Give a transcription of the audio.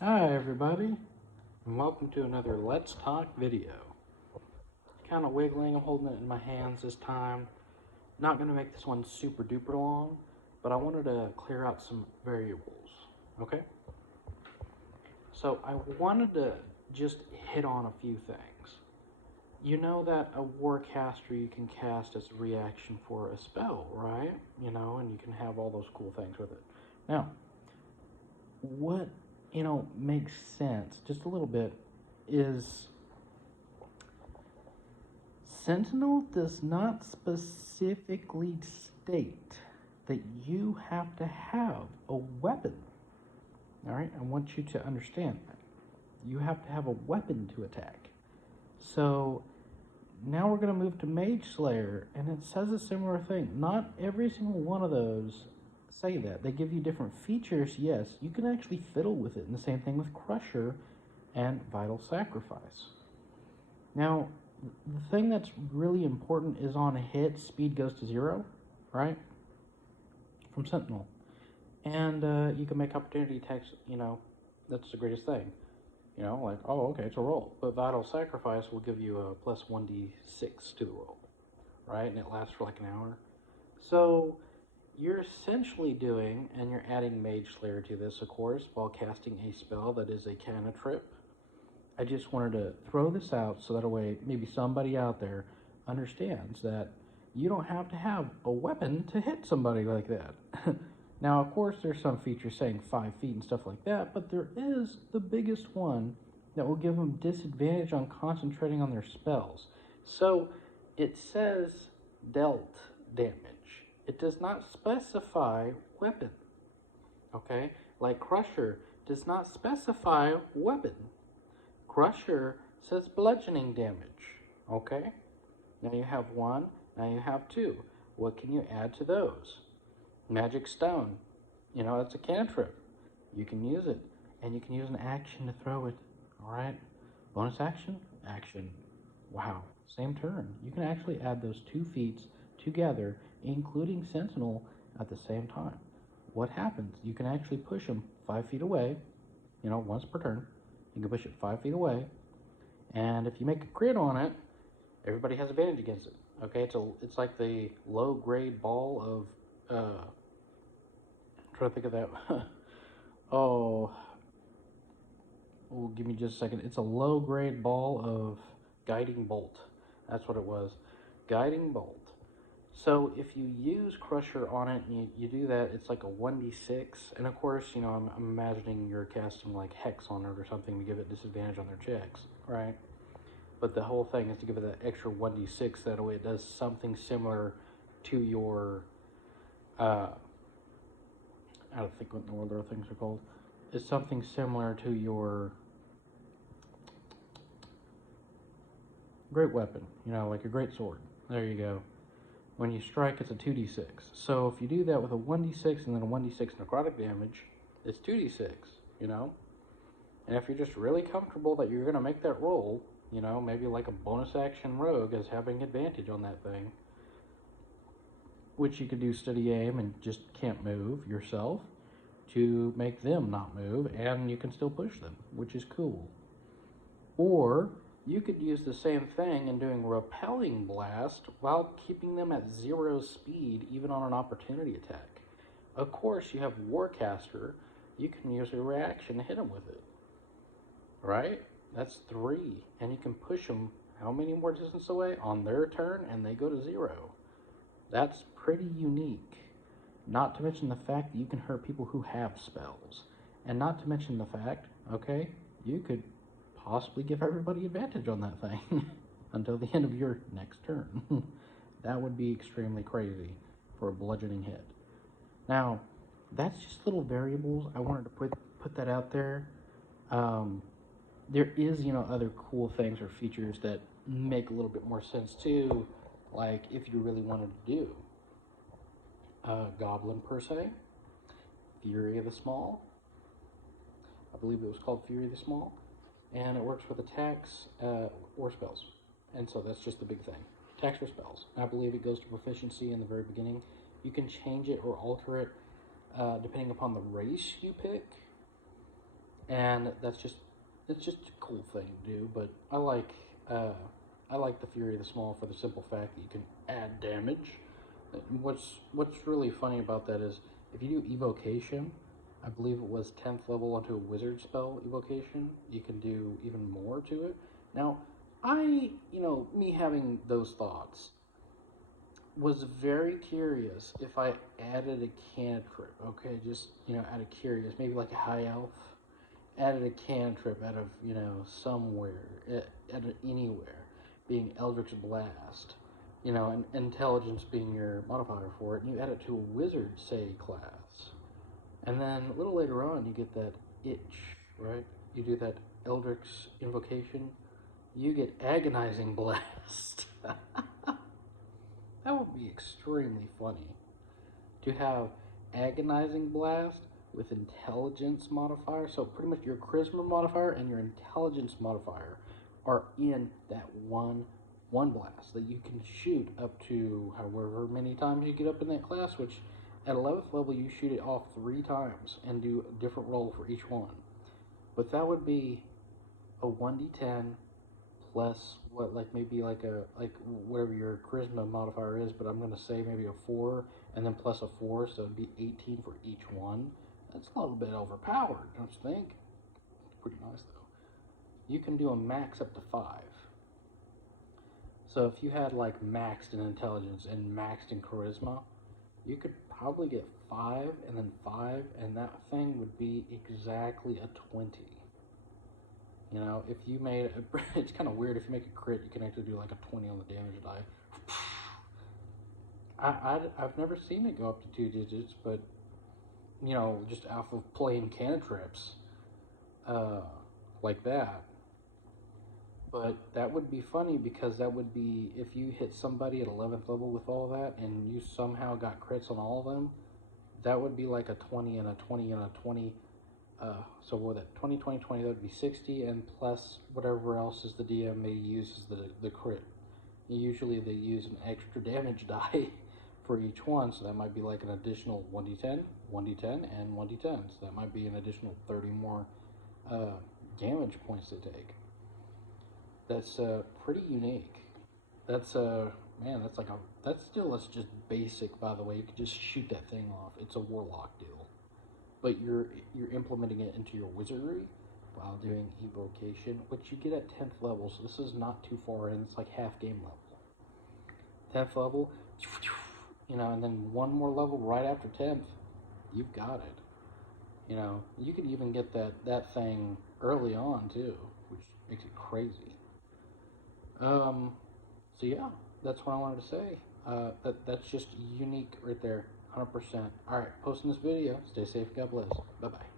Hi everybody, and welcome to another Let's Talk video. Kind of wiggling, I'm holding it in my hands this time. Not going to make this one super duper long, but I wanted to clear out some variables, okay? So I wanted to just hit on a few things. You know that a warcaster you can cast as a reaction for a spell, right? And you can have all those cool things with it. Now, what makes sense just a little bit is Sentinel does not specifically state that you have to have a weapon. All right, I want you to understand that you have to have a weapon to attack. So now we're going to move to Mage Slayer, and it says a similar thing. Not every single one of those say that. They give you different features, yes. You can actually fiddle with it, and the same thing with Crusher and Vital Sacrifice. Now, the thing that's really important is on a hit, speed goes to 0, right? From Sentinel. And you can make opportunity attacks, that's the greatest thing. Like, oh, okay, it's a roll. But Vital Sacrifice will give you a plus 1d6 to the roll, right? And it lasts for like an hour. So you're essentially doing, and you're adding Mage Slayer to this, of course, while casting a spell that is a cantrip. I just wanted to throw this out so that way maybe somebody out there understands that you don't have to have a weapon to hit somebody like that. Now, of course, there's some features saying 5 feet and stuff like that, but there is the biggest one that will give them disadvantage on concentrating on their spells. So it says dealt damage. It does not specify weapon. Okay? Like Crusher does not specify weapon. Crusher says bludgeoning damage. Okay? Now you have 1, now you have 2. What can you add to those? Magic Stone. That's a cantrip. You can use it. And you can use an action to throw it. Alright? Bonus action? Action. Wow. Same turn. You can actually add those 2 feats together, including Sentinel, at the same time. What happens? You can actually push them 5 feet away, once per turn. You can push it 5 feet away, and if you make a crit on it, everybody has advantage against it. Okay, it's like the low grade ball of I'm trying to think of that. Oh, give me just a second. It's a low grade ball of guiding bolt. That's what it was, guiding bolt. So if you use Crusher on it and you do that, it's like a 1d6. And of course, I'm imagining you're casting like Hex on it or something to give it disadvantage on their checks, right? But the whole thing is to give it that extra 1d6. That way it does something similar to your, I don't think what in the world other things are called. It's something similar to your great weapon, like a great sword. There you go. When you strike, it's a 2d6. So if you do that with a 1d6 and then a 1d6 necrotic damage, it's 2d6, And if you're just really comfortable that you're going to make that roll, maybe like a bonus action rogue as having advantage on that thing, which you could do steady aim and just can't move yourself to make them not move, and you can still push them, which is cool. Or you could use the same thing in doing repelling blast while keeping them at 0 speed, even on an opportunity attack. Of course, you have Warcaster. You can use a reaction to hit them with it. Right? That's 3. And you can push them how many more distance away on their turn, and they go to 0. That's pretty unique. Not to mention the fact that you can hurt people who have spells. And not to mention the fact, okay, you could possibly give everybody advantage on that thing until the end of your next turn. That would be extremely crazy for a bludgeoning hit. Now, that's just little variables. I wanted to put that out there. There is, other cool things or features that make a little bit more sense too, like if you really wanted to do Goblin per se, Fury of the Small. I believe it was called Fury of the Small. And it works with attacks or spells. And so that's just the big thing. Attacks or spells. I believe it goes to proficiency in the very beginning. You can change it or alter it depending upon the race you pick. and it's just a cool thing to do. But I like the Fury of the Small for the simple fact that you can add damage. What's really funny about that is if you do evocation, I believe it was 10th level onto a wizard spell evocation, you can do even more to it. Now, me having those thoughts, was very curious if I added a cantrip, okay, just, out of curious, maybe like a high elf, added a cantrip out of, somewhere, out of anywhere, being Eldritch Blast, and intelligence being your modifier for it, and you add it to a wizard, say, class. And then a little later on, you get that itch, right? You do that Eldritch invocation, you get agonizing blast. That would be extremely funny to have agonizing blast with intelligence modifier. So pretty much your charisma modifier and your intelligence modifier are in that one blast that you can shoot up to however many times you get up in that class, which at 11th level you shoot it off 3 times and do a different roll for each one. But that would be a 1d10 plus what, like maybe like whatever your charisma modifier is, but I'm gonna say maybe a 4 and then plus a 4, so it'd be 18 for each one. That's a little bit overpowered, don't you think? It's pretty nice though. You can do a max up to 5. So if you had like maxed in intelligence and maxed in charisma, you could probably get 5 and then 5, and that thing would be exactly a 20. If you made it's kind of weird. If you make a crit, you can actually do like a 20 on the damage die. I've never seen it go up to 2 digits, but just off of playing cantrips, like that. But that would be funny because that would be if you hit somebody at 11th level with all that, and you somehow got crits on all of them. That would be like a 20 and a 20 and a 20. So with that 20, 20, 20, that would be 60, and plus whatever else is the DM may use is the crit. Usually they use an extra damage die for each one, so that might be like an additional 1d10, 1d10, and 1d10. So that might be an additional 30 more damage points to take. That's pretty unique. That's man, that's just basic, by the way. You could just shoot that thing off. It's a warlock deal. But you're implementing it into your wizardry while doing evocation, which you get at 10th level, so this is not too far in. It's like half game level. 10th level, and then one more level right after 10th, you've got it. You could even get that thing early on too, which makes it crazy. So yeah, that's what I wanted to say. That's just unique right there. 100%. All right, posting this video. Stay safe. God bless. Bye-bye.